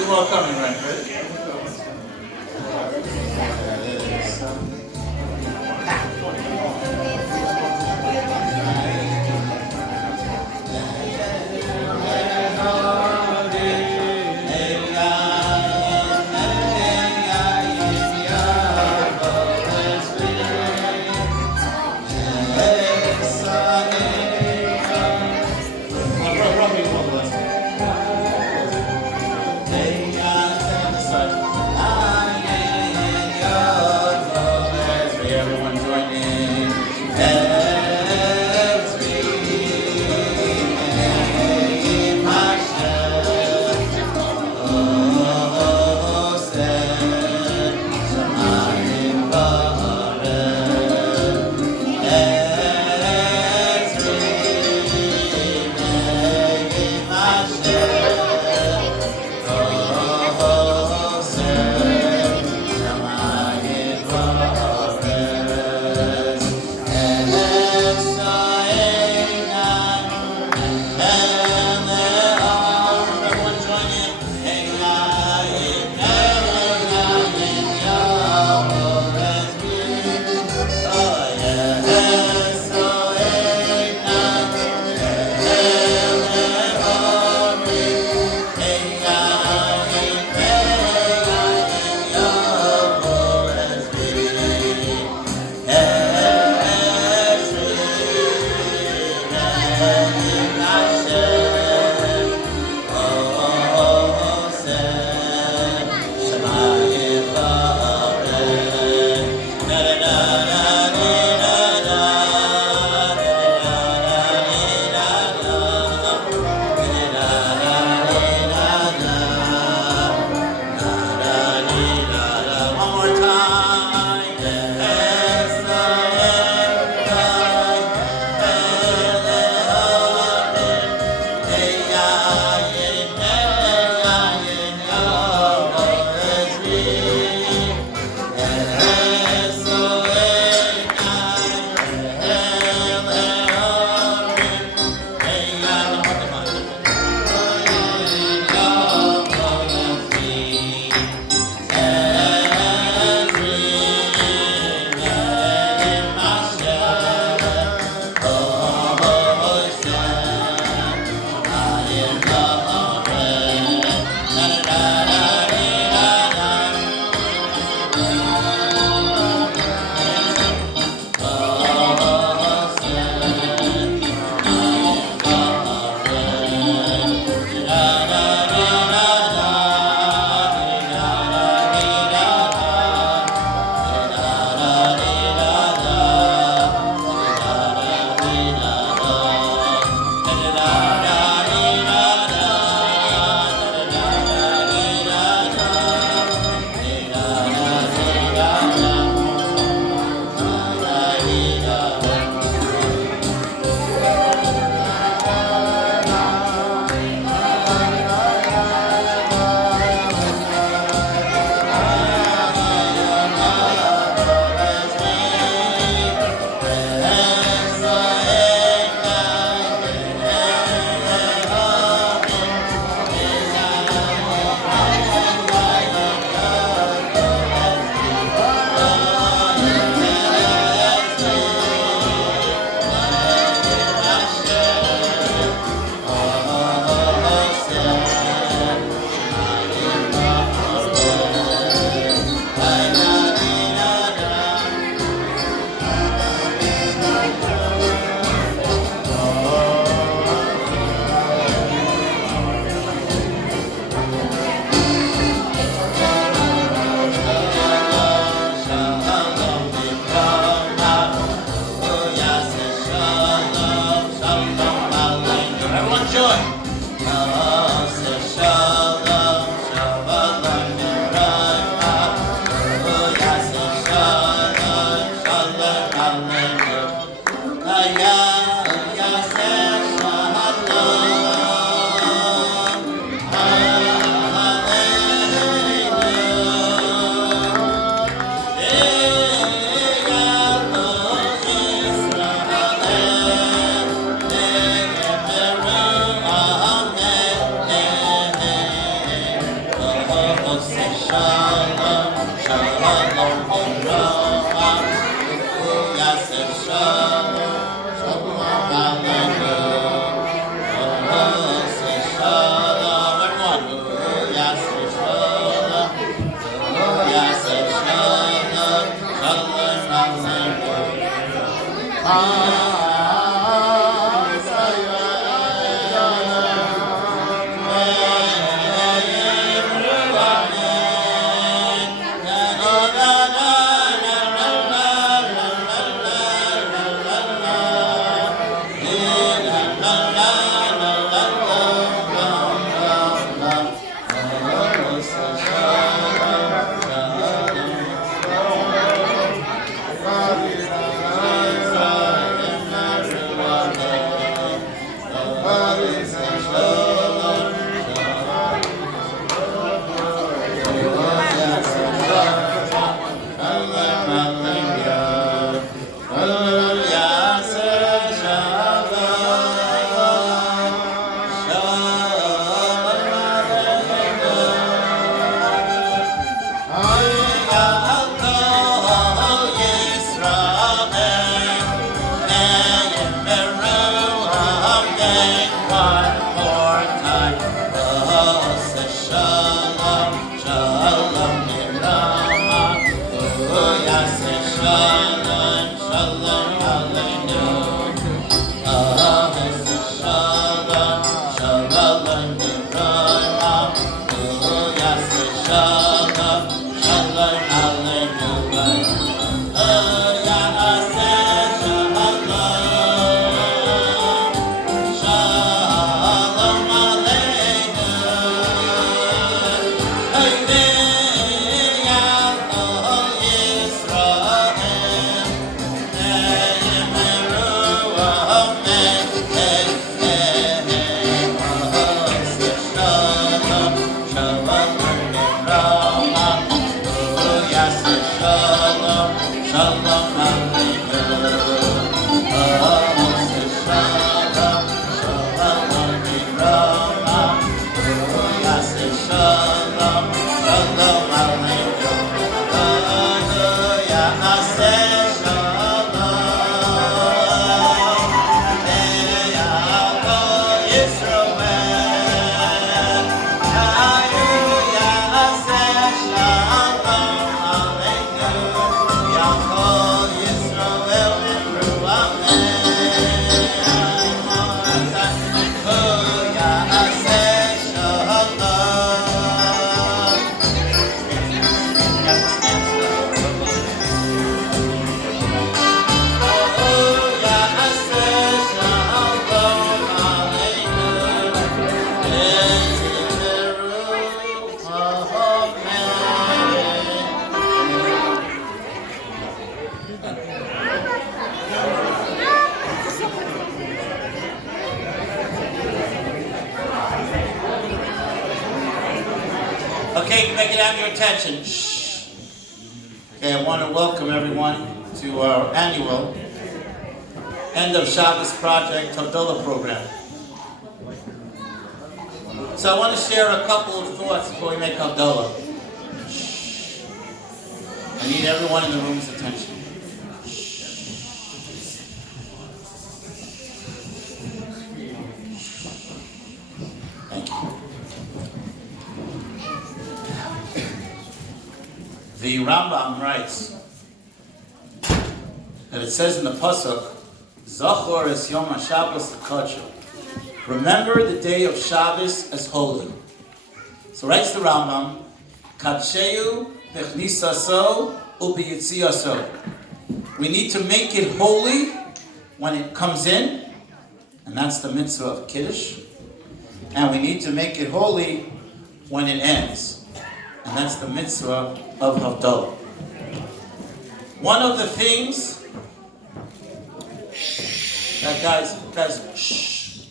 Two more coming, right? Ready? Okay, can I have your attention? Shh. Okay, I want to welcome everyone to our annual End of Shabbos Project Havdola program. So I want to share a couple of thoughts before we make Havdola. Shh. I need everyone in the room's attention. Thank you. The Rambam writes that it says in the Pasuk, Zachor es Yom HaShabbos l'Kodsho. Remember the day of Shabbos as holy. So writes the Rambam, Kadsheyu b'chnisaso u'b'yitziaso. We need to make it holy when it comes in, and that's the mitzvah of Kiddush. And we need to make it holy when it ends, and that's the mitzvah of Havdola. One of the things that guys, shh.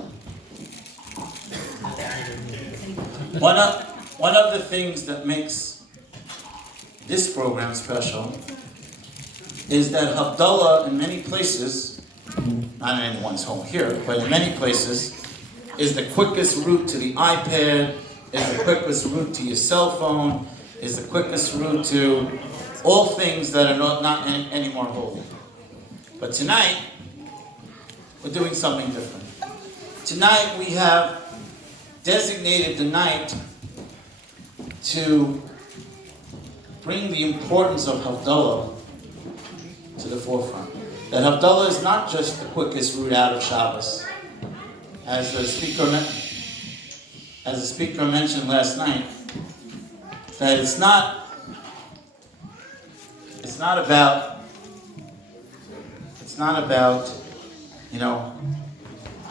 One of the things that makes this program special is that Havdola in many places, not in anyone's home here, but in many places, is the quickest route to the iPad, is the quickest route to your cell phone, is the quickest route to all things that are not any more holy. But tonight, we're doing something different. Tonight we have designated the night to bring the importance of Havdola to the forefront. That Havdola is not just the quickest route out of Shabbos. As the speaker mentioned last night, that it's not about,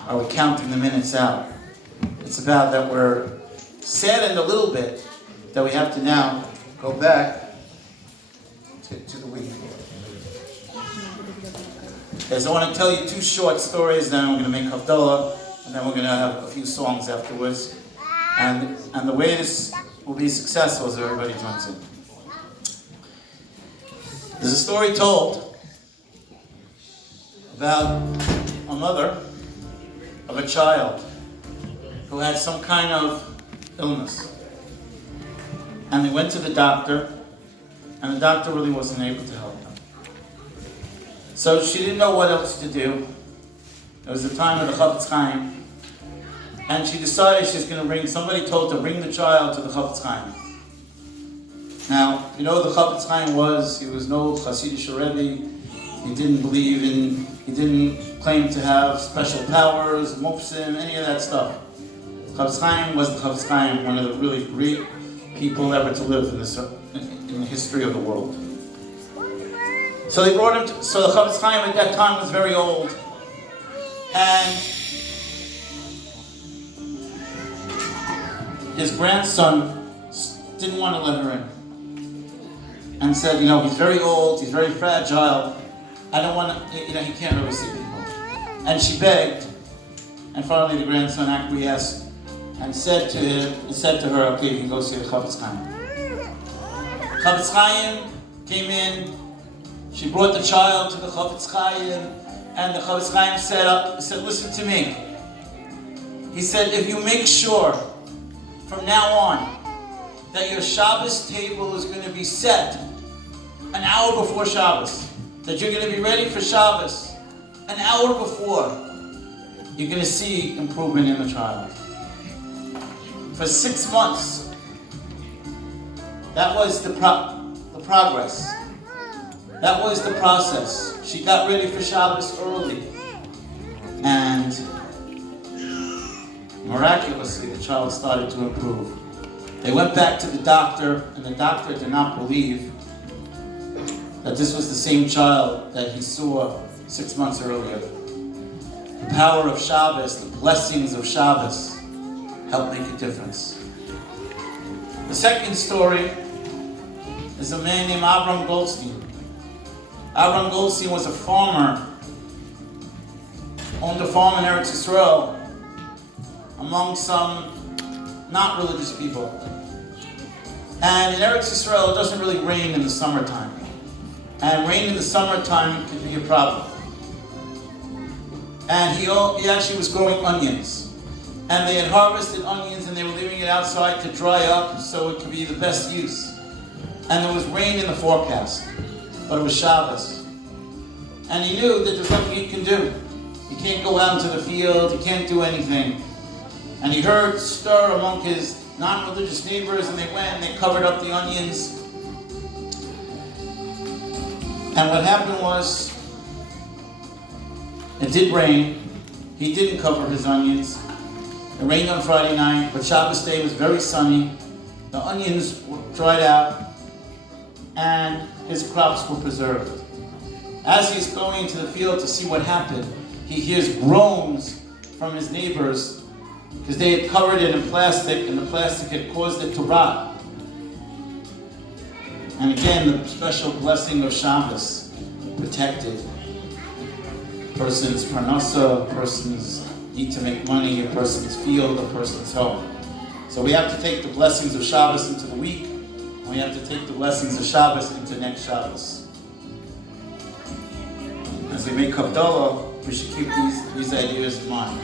are we counting the minutes out? It's about that we're saddened a little bit that we have to now go back to the week. Okay, so I want to tell you two short stories, then we're going to make Havdola, and then we're going to have a few songs afterwards. And the way this will be successful is if everybody joins in. There's a story told about a mother of a child who had some kind of illness. And they went to the doctor, and the doctor really wasn't able to help them. So she didn't know what else to do. It was the time of the Chafetz Chaim, and she decided she's going to somebody told her to bring the child to the Chafetz Chaim. Now, the Chafetz Chaim he was no Hasidic Rebbe. He didn't claim to have special powers, mufsim, any of that stuff. Chafetz Chaim was the Chafetz Chaim, one of the really great people ever to live in the history of the world. So they brought him so the Chafetz Chaim at that time was very old. And his grandson didn't want to let her in. And said, he's very old, he's very fragile. I don't want to, he can't really see people. And she begged, and finally the grandson acquiesced and said to her, okay, you can go see the Chafetz Chaim. Chafetz Chaim came in, she brought the child to the Chafetz Chaim, and the Chafetz Chaim said, listen to me. He said, if you make sure from now on that your Shabbos table is going to be set an hour before Shabbos, that you're going to be ready for Shabbos an hour before, you're going to see improvement in the child. For 6 months, that was the progress. That was the process. She got ready for Shabbos early. And miraculously, the child started to improve. They went back to the doctor, and the doctor did not believe that this was the same child that he saw 6 months earlier. The power of Shabbos, the blessings of Shabbos, help make a difference. The second story is a man named Avram Goldstein. Avram Goldstein was a farmer, owned a farm in Eretz Yisrael among some not religious people. And in Eretz Yisrael, it doesn't really rain in the summertime. And rain in the summertime can be a problem. And he actually was growing onions. And they had harvested onions and they were leaving it outside to dry up so it could be the best use. And there was rain in the forecast, but it was Shabbos. And he knew that there's nothing he can do. He can't go out into the field, he can't do anything. And he heard stir among his non-religious neighbors, and they went and they covered up the onions. And what happened was, it did rain. He didn't cover his onions. It rained on Friday night, but Shabbos day was very sunny. The onions were dried out, and his crops were preserved. As he's going into the field to see what happened, he hears groans from his neighbors because they had covered it in plastic, and the plastic had caused it to rot. And again, the special blessing of Shabbos protected a person's parnasa, a person's need to make money, a person's field, a person's home. So we have to take the blessings of Shabbos into the week, and we have to take the blessings of Shabbos into next Shabbos. As we make Havdola, we should keep these ideas in mind.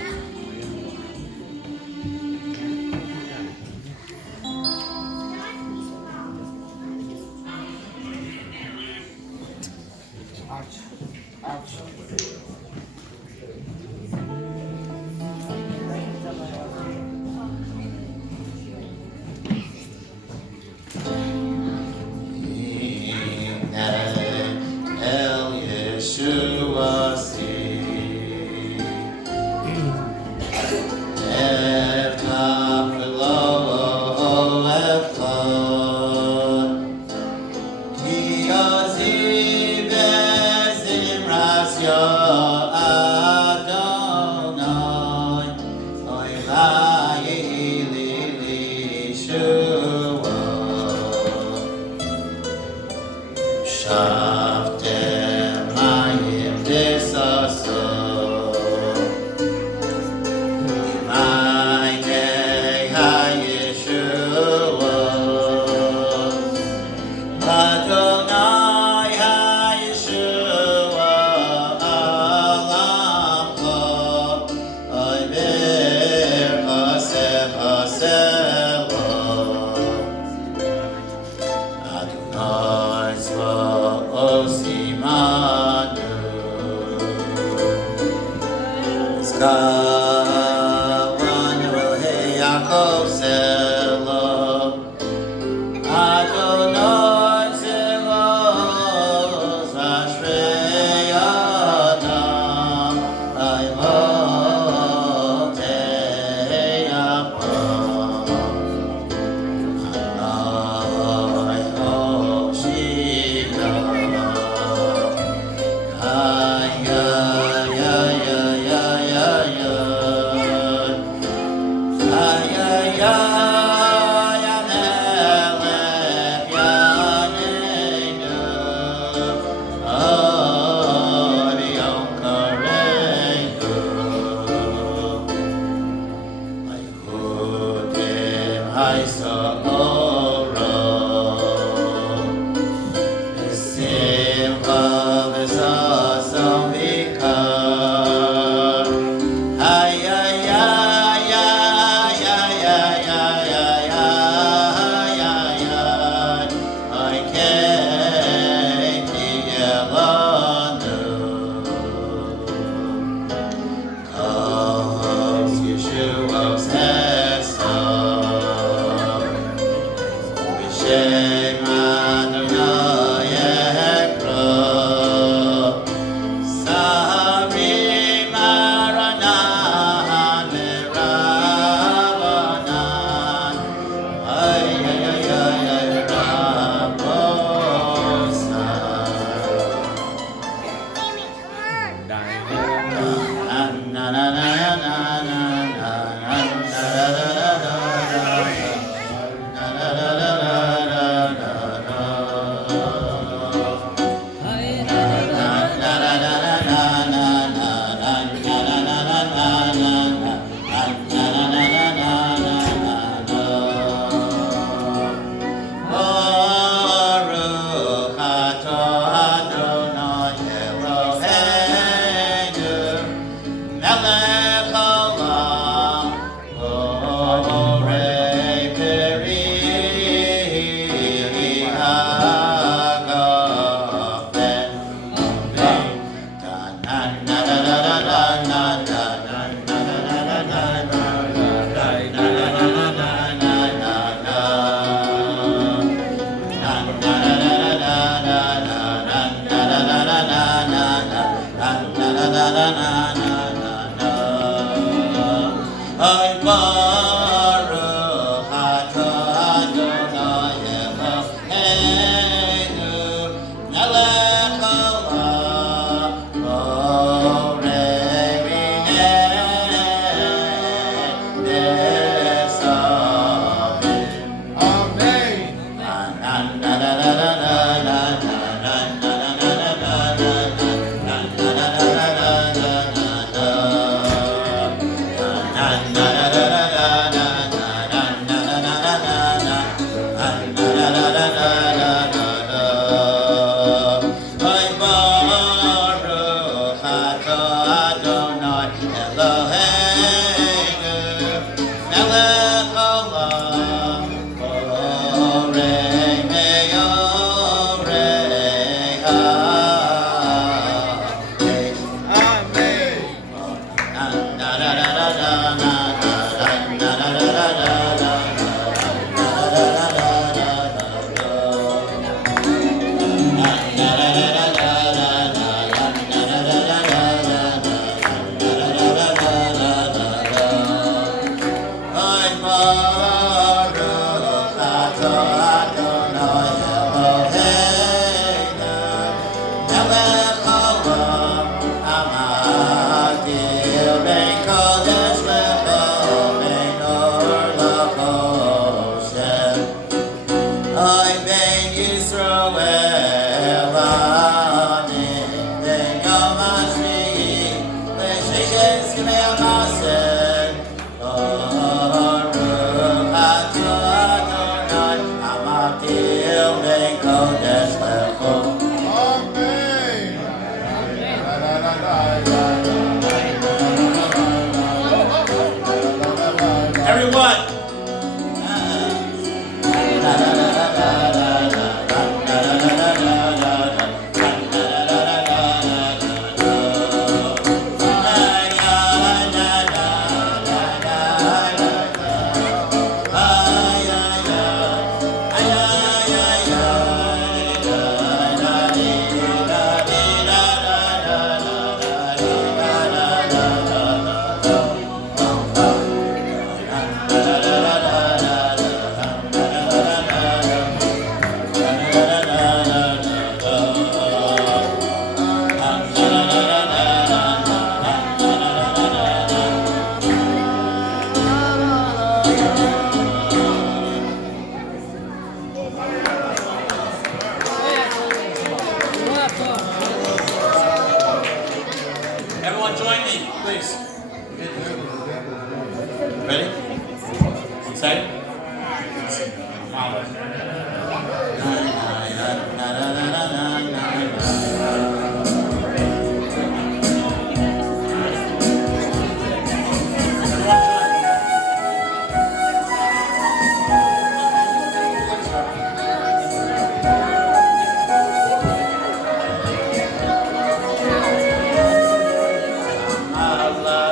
Allah.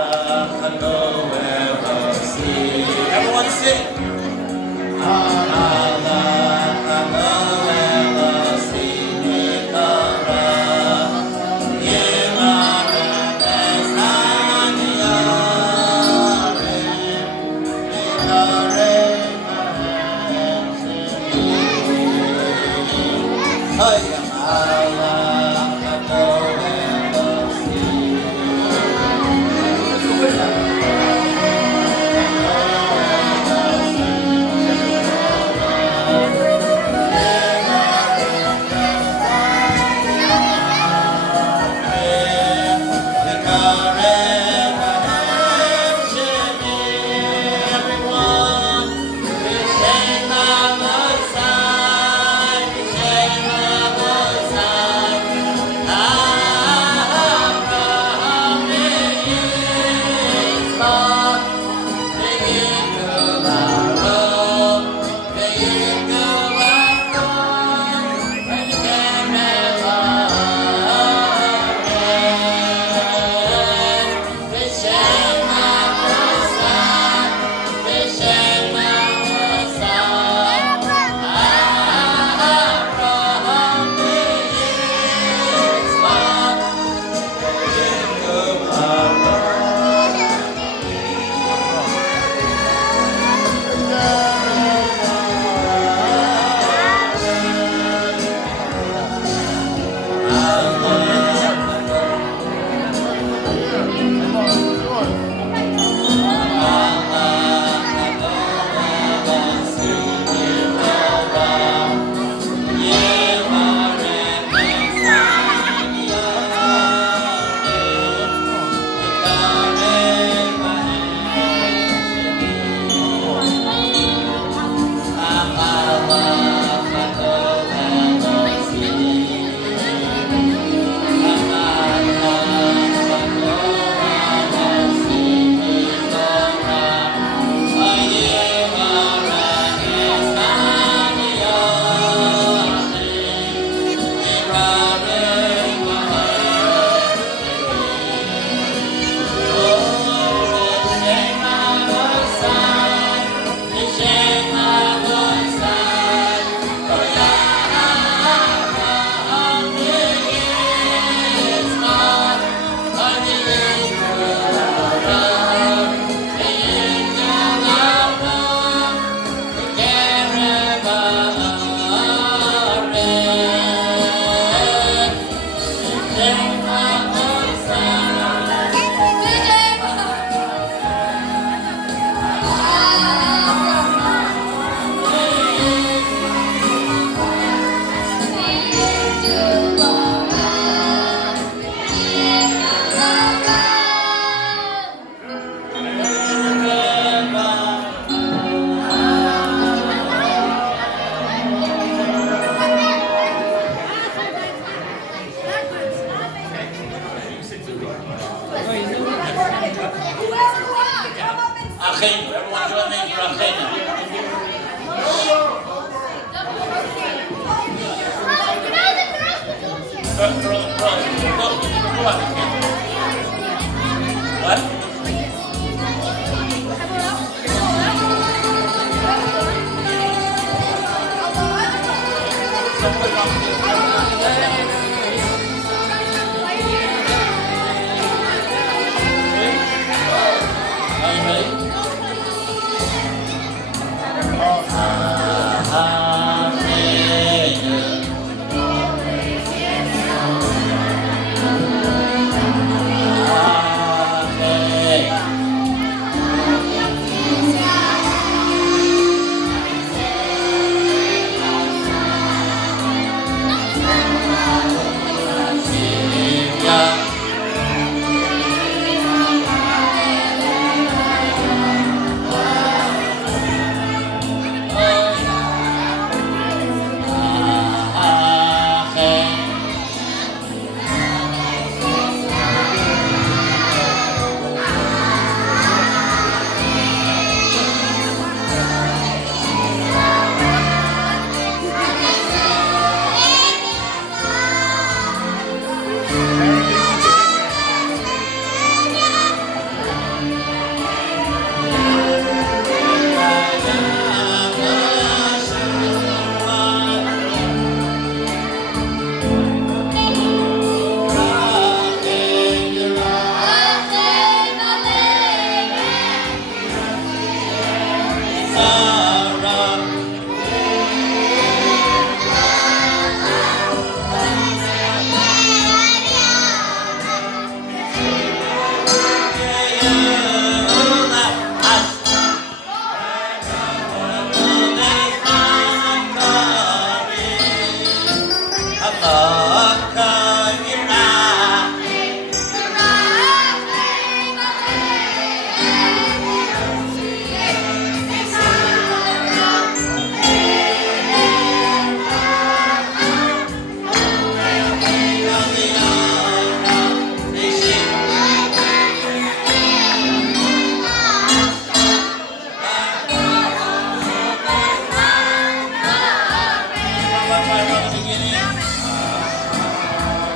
Achenu. Everyone join me for Achenu. What?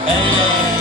Hey.